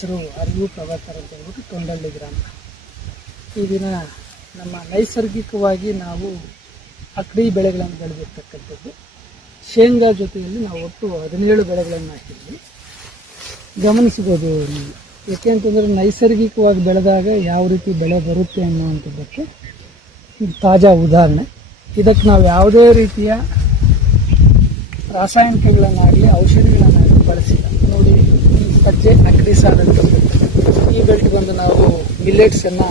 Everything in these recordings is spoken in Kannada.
ಹೆಸರು ಅರಿವು ಪ್ರಭಾಕರ್ ಅಂತ ಹೇಳ್ಬಿಟ್ಟು ತೊಂಡಳ್ಳಿ ಗ್ರಾಮ. ಈ ದಿನ ನಮ್ಮ ನೈಸರ್ಗಿಕವಾಗಿ ನಾವು ಅಕ್ಕಡಿ ಬೆಳೆಗಳನ್ನು ಬೆಳೆದಿರ್ತಕ್ಕಂಥದ್ದು. ಶೇಂಗಾ ಜೊತೆಯಲ್ಲಿ ನಾವು ಒಟ್ಟು 17 ಬೆಳೆಗಳನ್ನು ಹಾಕಿದ್ವಿ. ಗಮನಿಸ್ಬೋದು ನೀವು, ಯಾಕೆಂತಂದರೆ ನೈಸರ್ಗಿಕವಾಗಿ ಬೆಳೆದಾಗ ಯಾವ ರೀತಿ ಬೆಳೆ ಬರುತ್ತೆ ಅನ್ನುವಂಥದ್ದಕ್ಕೆ ತಾಜಾ ಉದಾಹರಣೆ. ಇದಕ್ಕೆ ನಾವು ಯಾವುದೇ ರೀತಿಯ ರಾಸಾಯನಿಕಗಳನ್ನಾಗಲಿ ಔಷಧಿಗಳನ್ನಾಗಲಿ ಬಳಸಿಲ್ಲ. ನೋಡಿ, ಈ ಸಜ್ಜೆ ಅಕ್ಕಡಿ ಸಾಲಲ್ಲಿ ಈ ಬೆಲ್ಟ್ ಬಂದು ನಾವು ಮಿಲ್ಲೆಟ್ಸನ್ನು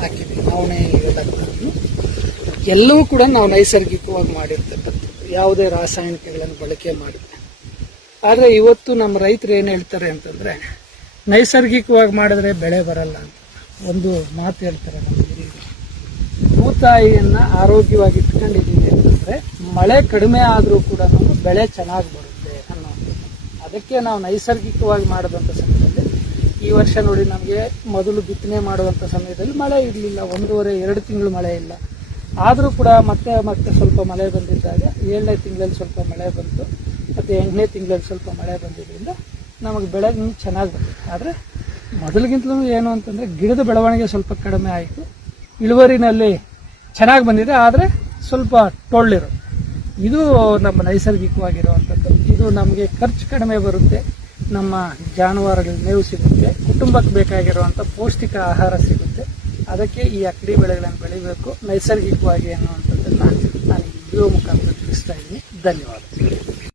ಹಾಕಿದ್ವಿ, ನವಣೆ ಇವೆಲ್ಲ ಎಲ್ಲವೂ ಕೂಡ ನಾವು ನೈಸರ್ಗಿಕವಾಗಿ ಮಾಡಿರ್ತಕ್ಕಂಥದ್ದು, ಯಾವುದೇ ರಾಸಾಯನಿಕಗಳನ್ನು ಬಳಕೆ ಮಾಡಿದೆ. ಆದರೆ ಇವತ್ತು ನಮ್ಮ ರೈತರು ಏನು ಹೇಳ್ತಾರೆ ಅಂತಂದರೆ, ನೈಸರ್ಗಿಕವಾಗಿ ಮಾಡಿದ್ರೆ ಬೆಳೆ ಬರಲ್ಲ ಅಂತ ಒಂದು ಮಾತು ಹೇಳ್ತಾರೆ. ನಮ್ಮ ಹಿರಿಯರು ಭೂತಾಯಿಯನ್ನು ಆರೋಗ್ಯವಾಗಿ ಇಟ್ಕೊಂಡಿದ್ದೀವಿ ಅಂತಂದರೆ ಮಳೆ ಕಡಿಮೆ ಆದರೂ ಕೂಡ ಬೆಳೆ ಚೆನ್ನಾಗಿ ಬರುತ್ತೆ ಅನ್ನೋದು. ಅದಕ್ಕೆ ನಾವು ನೈಸರ್ಗಿಕವಾಗಿ ಮಾಡಿದಂಥ ಸಮಯದಲ್ಲಿ ಈ ವರ್ಷ ನೋಡಿ, ನಮಗೆ ಮೊದಲು ಬಿತ್ತನೆ ಮಾಡುವಂಥ ಸಮಯದಲ್ಲಿ ಮಳೆ ಇರಲಿಲ್ಲ, 1.5-2 ತಿಂಗಳು ಮಳೆ ಇಲ್ಲ. ಆದರೂ ಕೂಡ ಮತ್ತೆ ಸ್ವಲ್ಪ ಮಳೆ ಬಂದಿದ್ದಾಗ 7ನೇ ತಿಂಗಳಲ್ಲಿ ಸ್ವಲ್ಪ ಮಳೆ ಬಂತು, ಮತ್ತು 8ನೇ ತಿಂಗಳಲ್ಲಿ ಸ್ವಲ್ಪ ಮಳೆ ಬಂದಿದ್ದರಿಂದ ನಮಗೆ ಬೆಳೆ ಚೆನ್ನಾಗಿ ಬಂದಿದೆ. ಆದರೆ ಮೊದಲಿಗಿಂತಲೂ ಏನು ಅಂತಂದರೆ ಗಿಡದ ಬೆಳವಣಿಗೆ ಸ್ವಲ್ಪ ಕಡಿಮೆ ಆಯಿತು, ಇಳುವರಿನಲ್ಲಿ ಚೆನ್ನಾಗಿ ಬಂದಿದೆ, ಆದರೆ ಸ್ವಲ್ಪ ಟೊಳ್ಳಿರೋ. ಇದು ನಮ್ಮ ನೈಸರ್ಗಿಕವಾಗಿರುವಂಥದ್ದು. ಇದು ನಮಗೆ ಖರ್ಚು ಕಡಿಮೆ ಬರುತ್ತೆ, ನಮ್ಮ ಜಾನುವಾರುಗಳ ಮೇವು ಸಿಗುತ್ತೆ, ಕುಟುಂಬಕ್ಕೆ ಬೇಕಾಗಿರುವಂಥ ಪೌಷ್ಟಿಕ ಆಹಾರ ಸಿಗುತ್ತೆ. ಅದಕ್ಕೆ ಈ ಅಕ್ಕಡಿ ಬೆಳೆಗಳನ್ನು ಬೆಳಿಬೇಕು ನೈಸರ್ಗಿಕವಾಗಿ ಅನ್ನುವಂಥದ್ದನ್ನು ನಾನು ಈ ವಿಡಿಯೋ ಮುಖಾಂತರ ತಿಳಿಸ್ತಾ ಇದ್ದೀನಿ. ಧನ್ಯವಾದ.